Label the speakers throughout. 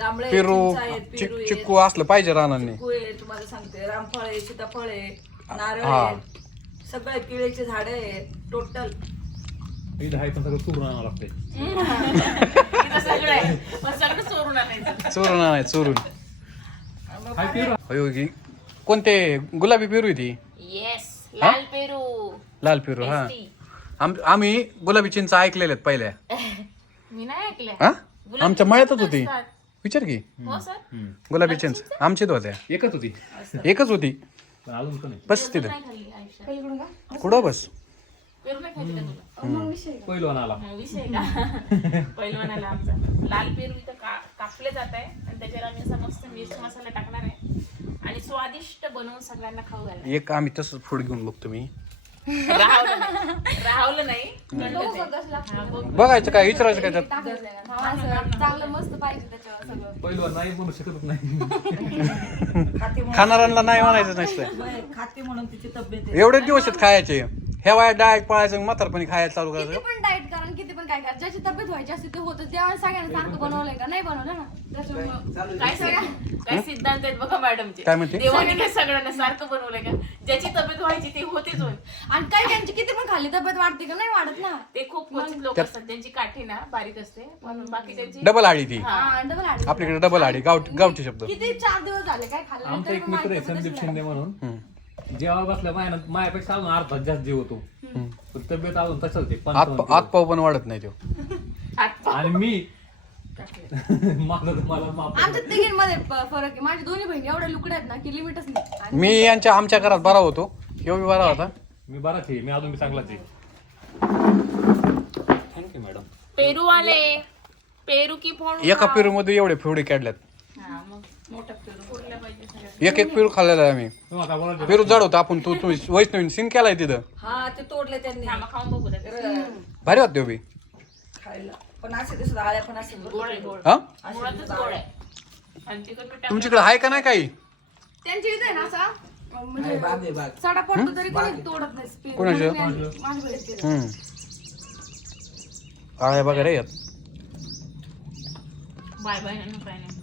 Speaker 1: जांभळे
Speaker 2: पेरू
Speaker 1: चिंच आहेत,
Speaker 2: चिक-
Speaker 1: आहेत,
Speaker 2: चिक्कू असलं पाहिजे रानांनी.
Speaker 1: चिक्कू आहे तुम्हाला सांगते. रामफळ आहे सीताफळ आहे नारळ
Speaker 2: हा.
Speaker 1: आहे सगळे केळीचे झाडे आहेत टोटल
Speaker 3: इथं आहे पण सगळं चुरून आणावं लागतंय.
Speaker 4: इथं सगळं आहे. पण सगळं चोरून आणायचं.
Speaker 2: चोरून नाही चोरून.
Speaker 3: हाय पेरू.
Speaker 2: अयो की कोणते? गुलाबी पेरू आहे ती?
Speaker 4: येस लाल पेरू.
Speaker 2: लाल पेरू हा.
Speaker 4: Tasty.
Speaker 2: आम आम्ही गुलाबी चिंच ऐकलेल्या आहेत पहिल्या.
Speaker 4: मी नाही ऐकलं
Speaker 2: हा? आमच्या मळ्यातच होती.
Speaker 4: असतात?
Speaker 2: विचार की.
Speaker 4: हो सर.
Speaker 2: गुलाबी चिंच. आमचीच होत्या.
Speaker 3: एकच होती.
Speaker 2: एकच होती.
Speaker 3: पण अजून पण नाही
Speaker 2: बस तिथं.
Speaker 4: नाही खाल्ली आयुष्यात.
Speaker 2: कुठं बस?
Speaker 4: पेरू नाही खाल्ली का तुला?
Speaker 3: पहिलं आला.
Speaker 4: विषय का पहिलवानाला आमचा. लाल पेरू इथं का कापले जात आहे. आणि त्याच्यावर आम्ही असा मस्त मिरची मसाला टाकणार आहे. आणि स्वादिष्ट बनवून सगळ्यांना खाऊ घालणार. आहे.
Speaker 2: एक आम्ही तसंच फूड घेऊन बघतो मी.
Speaker 4: राहवलं नाही. राहवलं नाही. म्हणलं ते. हा, बघ.
Speaker 2: बघायचं काय विचारायचं काय त्यात?
Speaker 5: चांगलं मस्त पाहिजे त्याच्यावर सगळं.
Speaker 3: पहिलं नाही बनू शकतच नाही.
Speaker 1: खाती म्हणून
Speaker 2: खाणाऱ्यांना नाही म्हणायचं नसतं.
Speaker 1: नाही, खाती म्हणून तिची तब्येत आहे.
Speaker 2: एवढे दिवस आहेत खायचे. ह्या वयात डायरेक्ट पळायचं म्हातारपणी खायला चालू
Speaker 5: किती
Speaker 2: करायचं.
Speaker 5: पण डाएट करा आणि किती पण काय करा. ज्याची तब्येत व्हायची असते ते होतं. देवाने सगळ्यांना सारखं बनवलंय का? नाही बनवलं ना? त्याच्यामुळे
Speaker 4: काय? सगळ्या काय सिद्धांत आहेत बघा मॅडमचे
Speaker 2: काय म्हणते?
Speaker 4: देवाने काय सगळ्यांना सारखं बनवलंय का? ज्याची तब्येत व्हायची ती होतीच होय.
Speaker 5: आणि काही त्यांची किती पण खाल्ली तब्येत वाढते का? नाही वाढत ना.
Speaker 4: ते खूप क्वचित लोक असतात. त्यांची काठी ना बारीक असते. पण बाकीच्यांची
Speaker 2: डबल आडी ती.
Speaker 5: हा, डबल आली
Speaker 2: आपल्याकडे डबल आडी. गावठी गावठी शब्द.
Speaker 5: किती चार दिवस झाले काय खाल्लं? नाही,
Speaker 3: आमचा
Speaker 5: तरी
Speaker 3: एक
Speaker 5: पण
Speaker 3: मित्र आहे
Speaker 5: माझी तब्येत
Speaker 3: संदीप
Speaker 5: अशी
Speaker 3: शिंदे म्हणून. जेव्हा बसल्या माया मायापेक्षा अजून अर्धा जास्त जीव होतो. पण तब्येत अजून तसंच आहे
Speaker 2: आत
Speaker 3: पंचावन्न
Speaker 2: पाव पण वाढत नाही तो.
Speaker 4: हात
Speaker 3: किलो. आणि मी मला मला माफ
Speaker 5: लागली. आमच्या तिघींमध्ये प- फरक आहे. दोन्ही बहिणी एवढ्या लुकड्या आहेत ना की लिमिटच नाही. आणि
Speaker 2: मी यांच्या आमच्या घरात बरा होतो. मी बरा होता.
Speaker 3: मी बराच आहे मी अजून मी चांगलाच आहे. थँक्यू मॅडम
Speaker 4: पेरू आले पेरू की फोन
Speaker 2: एका पेरू मध्ये एवढे फेवडे काढल्यात
Speaker 4: हा मग मोठा पेरू फोडला पाहिजे सगळ्या
Speaker 2: एक एक पेरू खाल्लेला आहे आम्ही.
Speaker 3: तुम्ही आता बोला
Speaker 2: पेरू जड होता आपण. तू तू वैष्णवीन सीन केलाय तिथं.
Speaker 1: हा ते तोडले त्यांनी.
Speaker 4: थांबा खाऊन बघू द्या
Speaker 2: भारी होत बी
Speaker 1: खायला. पण असे दिसत आळ्या पण
Speaker 2: हा?
Speaker 4: टाकलं-
Speaker 2: तुमच्याकडे आहे का नाही काही?
Speaker 5: त्यांच्या इथे ना असा? अं, म्हणजे सडा पडतो तरी कोणी तोडत नाही स्पीड
Speaker 2: कोणाच्या?
Speaker 5: म्हणून मी आणि- माझ्या बहिणीला केलं.
Speaker 2: हम्म आळ्या वगैरे येत.
Speaker 4: बाय बाय नाही काय नाही.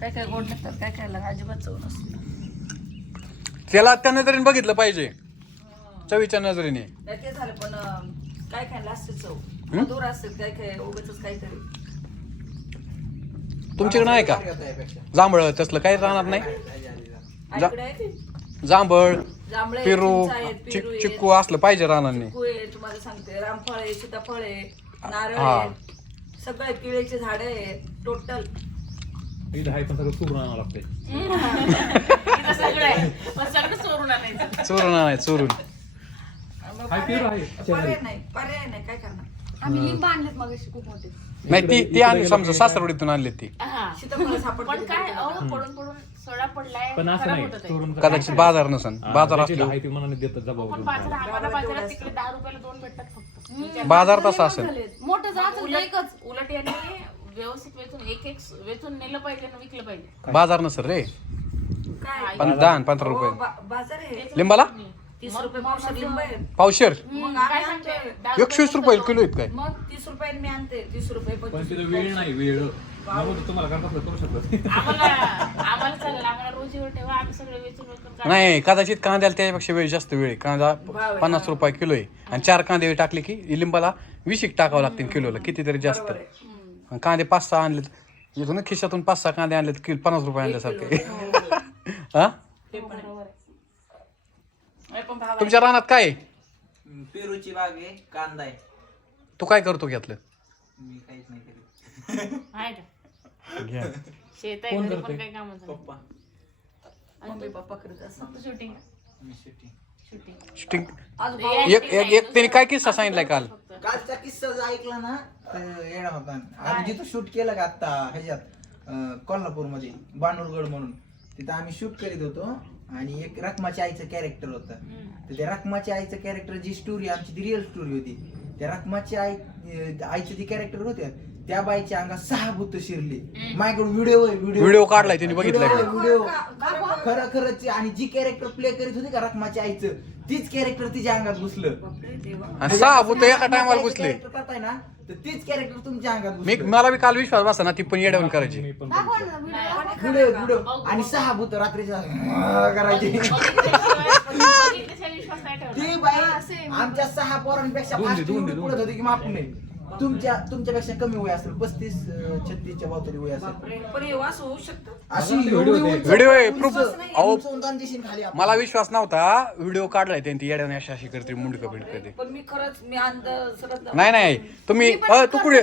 Speaker 1: काय काय गोड लागतात काय काय लागतात अजिबात चव नसते.
Speaker 2: त्याला त्या नजरेने बघितलं पाहिजे. चवीच्या नजरेने.
Speaker 1: नाही ते झालं पण अं, काय काय असते चव? मधुर असते काय काय उगाच काहीतरी.
Speaker 2: तुमच्याकडे नाही का? जांभळ तसलं काही राहणार नाही?
Speaker 1: आईकडे आहे
Speaker 2: जांभळ
Speaker 1: जांभळे
Speaker 2: पेरू
Speaker 1: चिंच आहेत,
Speaker 2: चिक
Speaker 1: पेरू आहेत,
Speaker 2: चिक्कू असलं पाहिजे रानांनी.
Speaker 1: चिक्कू आहे तुम्हाला सांगते रामफळ आहे सीताफळ आहे नारळ
Speaker 2: हा.
Speaker 1: आहे सगळे केळीचे झाडे आहेत टोटल
Speaker 3: इथं आहे पण सगळं चुरून आणावं लागतंय.
Speaker 4: इथं सगळं आहे. पण सगळं चोरून आणायचं.
Speaker 2: चोरून नाही चोरून
Speaker 3: हाय पेरू आहे
Speaker 1: पर्याय नाही पर्याय नाही काय करणार?
Speaker 5: आम्ही लिंब आणलेत मग खूप मोठे.
Speaker 2: नाही ती ती आणली समजा सासरवडीतून आणली ती.
Speaker 4: हा.
Speaker 1: सीताफळ सापडते
Speaker 4: पण काय अहो पडून पडून सोडा पडलाय
Speaker 3: पण असं
Speaker 4: खराब
Speaker 3: नाही
Speaker 4: होतं ते.
Speaker 3: चोरून तर-
Speaker 2: कदाचित बाजार नसन
Speaker 3: हा,
Speaker 2: बाजार
Speaker 3: ज्याची
Speaker 2: असलो
Speaker 3: आहे ती मनाने देतात
Speaker 4: पण
Speaker 3: जबाब
Speaker 4: बाजार आम्हाला बाजारात तिकडे दहा रुपयाला दोन भेटतात फक्त.
Speaker 2: बाजार तसा असेल.
Speaker 5: मोठं जात एकच.
Speaker 4: उलट यांनी व्यवस्थित वेचून एक एक वेचून नेलं पाहिजे आणि विकलं पाहिजे.
Speaker 2: बाजार नसेल रे.
Speaker 1: काय?
Speaker 2: पण दहा आणि पंधरा
Speaker 1: हो,
Speaker 2: रुपये.
Speaker 1: बा- बाजार आहे.
Speaker 2: लिंबाला?
Speaker 1: तीस रुपये पावशेर लिंब आहे.
Speaker 2: पावशेर?
Speaker 1: मग
Speaker 4: काय
Speaker 1: आम्ही
Speaker 4: सांगते?
Speaker 1: आणतोय.
Speaker 4: दहा
Speaker 2: एकशेवीस रुपये किलो आहेत काय?
Speaker 1: मग तीस रुपयाने मी आणते. तीस रुपये
Speaker 3: पण
Speaker 1: पंचवीस
Speaker 3: तिथं
Speaker 1: रुपये.
Speaker 3: वेळ नाही वेळ. नव्हतं तुम्हाला करता असलं करू शकतो.
Speaker 4: आम्हाला आम्हाला चालेल. आम्हाला रोजीवर ठेवा आम्ही सगळे वेचून वेचून काढू.
Speaker 2: नाही कदाचित कांद्याला त्याच्यापेक्षा वेळ जास्त वेळ आहे. कांदा पन्नास रुपये किलो आहे. आणि चार कांदे टाकले की लिंबाला वीस एक टाकावं लागतील किलोला. कितीतरी जास्त. आणि कांदे पाच सहा आणलेत. इथून ना खिशातून पाच सहा कांदे आणलेत. किलो पन्नास रुपये आणल्यासारखे हा
Speaker 1: ते पण आहे.
Speaker 4: बरोबर आहे. नाही पण भावा
Speaker 2: तुमच्या रानात काय आहे?
Speaker 6: पेरूची बाग आहे कांदा आहे.
Speaker 2: तू काय करतो घेतलं
Speaker 6: मी काहीच नाही करीत.
Speaker 4: आहे का? शेत आहे
Speaker 3: कोण
Speaker 4: घरी
Speaker 3: करते?
Speaker 4: पण काही कामच नाही.
Speaker 6: पप्पा.
Speaker 1: मम्मी पप्पा करत असतात
Speaker 4: शूटिंग
Speaker 6: मी
Speaker 4: शूटिंग
Speaker 2: एक एक एक त्यांनी काय किस्सा सांगितलाय काल?
Speaker 6: कालचा किस्सा जर ऐकला ना तर येणा होता. आम्ही जिथं शूट केलं का आता ह्याच्यात कोल्हापूरमध्ये बानुरगड म्हणून तिथं आम्ही शूट करीत होतो. आणि एक रखमाच्या आईचं कॅरेक्टर होतं. तर त्या रखमाच्या आईचं कॅरेक्टर जी स्टोरी आमची ती रिअल स्टोरी होती. त्या रखमाच्या आई आईचं जी कॅरेक्टर होत्या त्या बाईच्या अंगात सहा भूत शिरली माझ्याकडे व्हिडिओ आहे
Speaker 2: व्हिडिओ काढलाय त्यांनी बघितलाय का?
Speaker 6: व्हिडिओ खरं खरंच आणि जी कॅरेक्टर प्ले करीत होती का रखमाच्या आईचं तीच कॅरेक्टर तिच्या अंगात घुसलं
Speaker 2: आणि सहा भूत एका टायमाला घुसले
Speaker 6: character करताय ना तर तेच कॅरेक्टर तुमच्या अंगात
Speaker 2: मी
Speaker 6: घुसलं.
Speaker 2: मला बी काल विश्वास बसा ना ती पण येड्यावून करायची
Speaker 3: मी पण
Speaker 5: व्हिडिओ
Speaker 6: आणि सहा भूत रात्रीच्या करायचे. ती
Speaker 5: हा,
Speaker 6: बाई. आमच्या सहा पोरांपेक्षा
Speaker 3: दोन दे,
Speaker 6: फास्ट
Speaker 3: दोन दे,
Speaker 6: एवढी
Speaker 3: दोन
Speaker 6: पुढे होती की माफ नाही तुमच्या तुमच्यापेक्षा कमी वय असेल पस्तीस छत्तीसच्या बावतरी वय असेल
Speaker 1: पण हे वास होऊ शकतं
Speaker 6: अशी एवढी
Speaker 3: व्हिडिओ
Speaker 6: उंच-
Speaker 2: व्हिडिओ आहे,
Speaker 6: उंच-. उंच
Speaker 2: अहो,
Speaker 6: खाली आपण.
Speaker 2: मला विश्वास नव्हता व्हिडिओ काढलाय त्यांनी ती येड्याने अशी अशी करते मुंडकं बिंडकं ते
Speaker 1: पण मी खरंच मी अंध सरत
Speaker 2: नाही नाही तुम्ही अ, तू कुठे.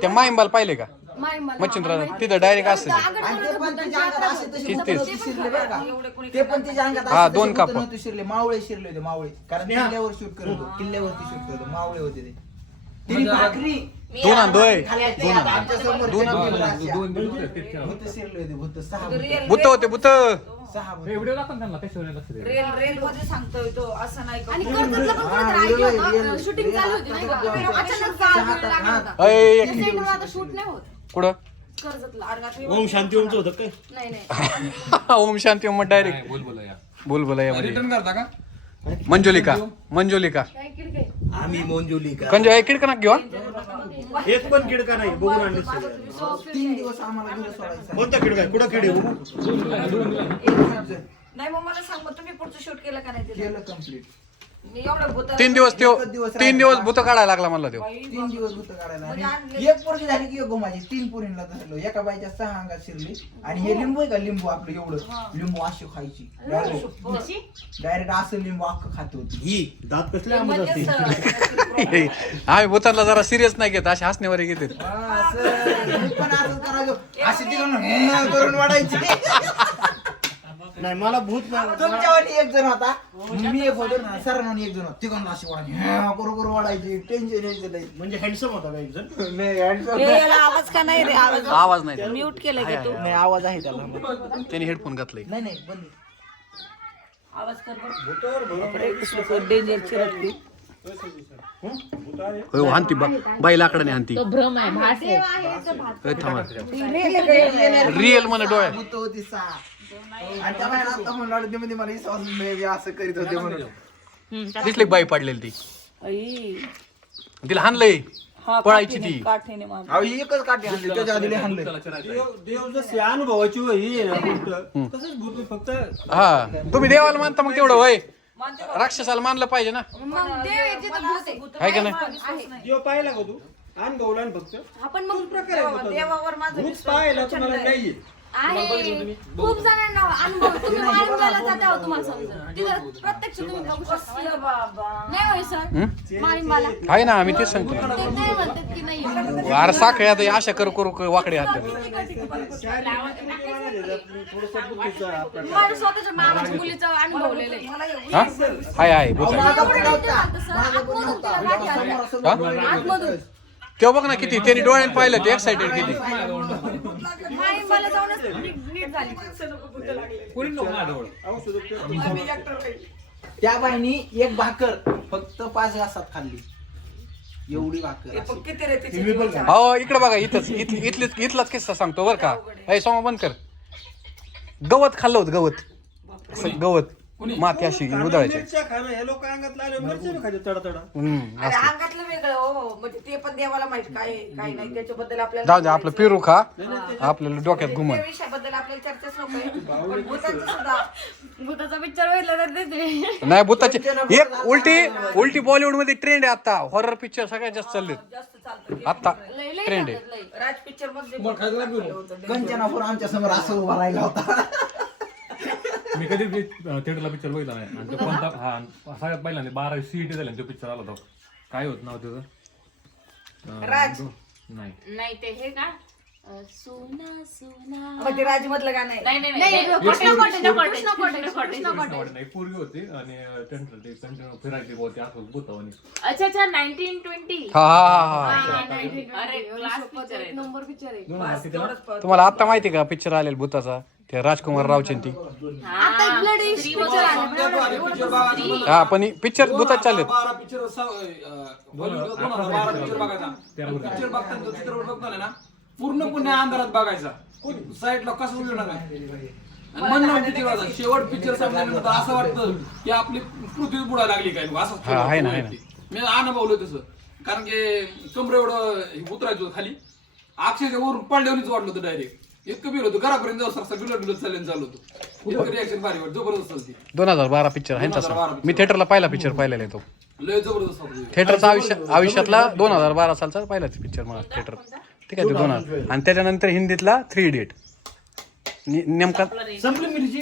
Speaker 2: त्या माईंबाल पाहिले का
Speaker 5: मला
Speaker 2: तिथं direct असतं ते.
Speaker 5: आगड
Speaker 6: आणि ते
Speaker 5: बोलत
Speaker 6: पण
Speaker 5: होतं,
Speaker 6: तिच्या अंगात असे तसे
Speaker 2: तीस-
Speaker 6: भूत
Speaker 2: तीस.
Speaker 6: नव्हते शिरले बरं का
Speaker 1: एवढे कोणी
Speaker 6: ते पण तिच्या अंगात
Speaker 2: हा,
Speaker 6: असे
Speaker 2: दोन
Speaker 6: तसे
Speaker 2: काप.
Speaker 6: शिरले मावळे शिरले होते मावळे कारण किल्ल्यावर शूट करत होतो किल्ल्यावरती शूट करत होतो मावळे होते ते तिने भाकरी.
Speaker 2: दोन आण दोय
Speaker 6: खाल्ल्या
Speaker 2: दोन
Speaker 6: त्या
Speaker 2: आण
Speaker 6: आमच्यासमोर
Speaker 2: दोन-
Speaker 3: दिवस होते.
Speaker 6: भूत शिरले होते भूत. सहा भूत.
Speaker 1: रिअल
Speaker 2: भूत होते भूत.
Speaker 6: सहा भूत.
Speaker 3: हे व्हिडिओ दाखव ना त्यांना कशावर लक्ष दे
Speaker 1: रेल रेल मध्ये सांगतोय तो असं नाही
Speaker 5: आणि
Speaker 1: का
Speaker 5: कर्जतला पण
Speaker 6: हा,
Speaker 5: कोणीतरी ऐकलं
Speaker 6: real-
Speaker 5: होतं.
Speaker 6: real-
Speaker 5: शूटिंग चालू होती नाही का?
Speaker 6: real-
Speaker 5: अचानक गाळ
Speaker 6: सहा-
Speaker 5: बिळ लागला
Speaker 6: हा.
Speaker 5: होता
Speaker 2: अय,
Speaker 5: त्या सेंटरवर आता शूट नाही होत.
Speaker 2: कुठं?
Speaker 5: कर्जतला
Speaker 1: अर्गात
Speaker 7: ओम शांती ओमचं होतं. काय?
Speaker 5: नाही नाही.
Speaker 2: ओम शांती ओम डायरेक्ट.
Speaker 3: बोल बोल या.
Speaker 2: बोल बोला यामध्ये
Speaker 3: रिटर्न करता का?
Speaker 2: मंजुलिका मंजुलिका.
Speaker 5: काय
Speaker 7: आम्ही मोंजुली का?
Speaker 2: कंजो हे किडकं नाक घेऊ हा?
Speaker 7: एक पण किडका नाही बघून आणले सगळे.
Speaker 6: तीन दिवस आम्हाला घरी सोडायचं.
Speaker 7: कोणता किडका आहे? कुठं किडे?
Speaker 1: नाही मग मला सांग मग तुम्ही पुढचं शूट केलं का नाही तिथं?
Speaker 6: केलं कंप्लीट
Speaker 1: मी एवढं भूत
Speaker 2: तीन दिवस त्यो
Speaker 6: एकच दिवस
Speaker 2: तीन
Speaker 6: राहिला.
Speaker 2: दिवस भूत काढायला लागला मला त्यो.
Speaker 6: तीन दिवस भूत काढायला
Speaker 1: म्हणजे
Speaker 6: आणि
Speaker 1: आणले.
Speaker 6: एक पोरगी झाली की एक माझी. तीन पोरींना धरलो. एका बाईच्या सहा अंगात शिरली. आणि हे लिंबू आहे का? लिंबू आपलं एवढं. लिंबू अशी खायची. डायरेक्ट. असं लिंबू अख्खं खात होती.
Speaker 7: ही दात कसले आंबट
Speaker 1: म्हणजे
Speaker 7: असते
Speaker 1: असं-
Speaker 2: आम्ही भूतांना जरा सिरियस नाही घेत. असे हसण्यावर घेते.
Speaker 6: असं मी पण असं करायचो अशी तिकडून करून वाढायची.
Speaker 7: नाही मला भूत नाही
Speaker 6: तुमच्यावानी एक जण होता. मी एक होतो ना सरांनी एक जण होता. तिकडून अशी वाढायची. करू वाढायची. टेन्शन यायचं नाही
Speaker 7: म्हणजे हँडसम होता का एक जण?
Speaker 6: नाही handsome.
Speaker 1: याला आवाज का नाही रे? आवाज
Speaker 2: आवाज नाही त्याला.
Speaker 1: म्यूट केलं का तू?
Speaker 6: नाही आवाज आहे त्याला.
Speaker 2: त्याने हेडफोन घातले
Speaker 6: नाही नाही बंद.
Speaker 1: आवाज कर बरं. डेंजर चिरटली
Speaker 2: हो? हानती बा बाई लाकडाने हानती
Speaker 4: तो भ्रम आहे भास आहे.
Speaker 5: देव आहे तर भात
Speaker 2: ए, थांबा रिअल मला डोळ्या
Speaker 6: भूत होती सहा आणि त्या आता म्हणून म्हणजे मला विश्वास नाही असं करीत होते म्हणून.
Speaker 2: दिसली बाई पडलेली ती?
Speaker 1: आई.
Speaker 2: तिला हानलंय
Speaker 1: हा
Speaker 2: पळायची ती.
Speaker 1: काठीने मार
Speaker 6: अहो ही एकच काठी आणली त्याच्या आधी लय हाणलंय.
Speaker 7: देव जसे अनुभवाची वय ही आहे ना गोष्ट तसंच भूत फक्त
Speaker 2: हा तुम्ही देवाला मानता मग तेवढं वय? राक्षसाला मानलं पाहिजे ना.
Speaker 5: मग देव आहे भूत आहे.
Speaker 2: आहे का नाही?
Speaker 5: आहे.
Speaker 7: देव पाहिला का तू? अनुभवला ना फक्त.
Speaker 5: आपण मग
Speaker 1: देवा- देवावर माझा
Speaker 7: भूत
Speaker 1: विश्वास
Speaker 7: पाहिला
Speaker 1: प्रचंड
Speaker 7: तुम्हाला
Speaker 1: आहे.
Speaker 5: खूप जणांना अनुभव तुम्ही जाता तुम्हाला समजेल. तिथं प्रत्यक्ष तुम्ही बघू. शकता. नाही होय सर?
Speaker 2: आहे ना आम्ही तेच सांगतो.
Speaker 5: ते नाही म्हणतात की नाही.
Speaker 2: अरे साखळी आता अशा करू करू वाकडे हात.
Speaker 5: माझ्या स्वतःच्या मामाच्या मुलीचं अनुभवलेलं आहे.
Speaker 2: हा? हाय आहे भूत
Speaker 5: एवढं. आतमधून तिला आतमधून.
Speaker 2: तेव्हा बघ ना किती त्यांनी डोळ्याने पाहिलं ते एक्साइटेड किती.
Speaker 3: कोणी नको माझ्याजवळ
Speaker 6: त्या बाईनी एक भाकर फक्त पाच घासात खाल्ली. एवढी भाकर
Speaker 1: हे
Speaker 6: अशी.
Speaker 2: हो इकडे बघा इथंच इथली इथली इथलाच किस्सा सांगतो बरं का. हे सोमा बंद कर. गवत खाल्लं होतं गवत. असं गवत. माती अशी उधळायची.
Speaker 7: मिरच्या खाणं हे लोक अंगात लागले मिरच्या बी खायचे तडा तडा
Speaker 2: हम्म,
Speaker 1: अरे
Speaker 2: असं.
Speaker 1: अंगातलं वेगळं हो म्हणजे ते पण देवाला माहीत काय आहे, काय नाही त्याच्याबद्दल आपल्याला
Speaker 2: जाऊ दे आपलं पेरू खा. आपल्याला डोक्यात घुमन.
Speaker 1: त्या विषयाबद्दल आपल्याला चर्चाच नको आहे. पण भूतांचं सुद्धा
Speaker 5: भूताचा पिक्चर बघितला तर तेच
Speaker 2: नाही भूताची एक उलटी उलटी बॉलिवूडमध्ये ट्रेंड आहे आता. हॉरर पिक्चर सगळ्यात जास्त चालले
Speaker 1: जास्त चालतं
Speaker 2: आता
Speaker 5: लय लय
Speaker 2: ट्रेंड आहे.
Speaker 1: राज पिक्चरमध्ये
Speaker 6: कंचनापूर आमच्यासमोर असं उभा राहिला होता.
Speaker 3: मी कधी थिएटरला पिक्चर बघितला नाही. आणि तो कोणता हा सगळ्यात पहिल्यांदा बारा सीईटी झाला तो पिक्चर आला तो काय होत नाव त्याचं? अं,
Speaker 1: राज.
Speaker 3: नाही.
Speaker 4: नाही ते हे का? अं, सोना सोना.
Speaker 1: म्हणजे राज मधलं गाणं आहे.
Speaker 4: नाही नाही
Speaker 5: नाही,
Speaker 4: नाही
Speaker 5: कृष्ण
Speaker 4: कृष्ण
Speaker 5: कृष्ण
Speaker 4: कृष्ण
Speaker 3: नाही पोरगी होती आणि ते कंटिन्यू फिरायची होती असं भूतावानी
Speaker 4: अच्छा अच्छा नाईन्टीन ट्वेंटी
Speaker 2: हा हा हा हा.
Speaker 4: अरे क्लास पिक्चर आहे
Speaker 5: एक नंबर पिक्चर आहे.
Speaker 3: दोन हजार कितीला?
Speaker 1: तेवढंच पाहतो.
Speaker 2: तुम्हाला आता माहिती का पिक्चर आलेला भूताचा? ते राजकुमार रावची ती हा पण पिक्चर भूतात चाललेत.
Speaker 8: बारा पिक्चर बारा पिक्चर बघायचा. पिक्चर बघताना तो चित्रपट बघताना ना पूर्ण पुण्य अंधारात बघायचा. साईडला कसं उजवणार नाही. आणि म्हणणं पिक्चर शेवट पिक्चर संपल्यानंतर असं वाटतं की आपली पृथ्वी बुडायला लागली काय? असं. मी अनुभवलं तसं. कारण की कमर एवढं उतरायचं खाली. अक्षरशः वरून पडल्यावरच वाटलं होतं डायरेक्ट इतकं बिल होतं घरापर्यंत जाऊ सरसा बिलट बिलट चाललं चालू होतं. इतकं रिॲक्शन भारी वाटतं जबरदस्त होती.
Speaker 6: दोन हजार बारा पिक्चर आहे ना
Speaker 8: 2012
Speaker 6: तसा मी थिएटरला पहिला पिक्चर पाहिलेला आहे तो.
Speaker 8: लय जबरदस्त होतं.
Speaker 6: थिएटरचा आयुष्य आयुष्यातला दोन हजार बारा सालचा पहिलाच पिक्चर मला थिएटर ठीक आहे ते दोन हजार. आणि त्याच्यानंतर हिंदीतला थ्री इडियट नेमका
Speaker 7: संपली मिरची?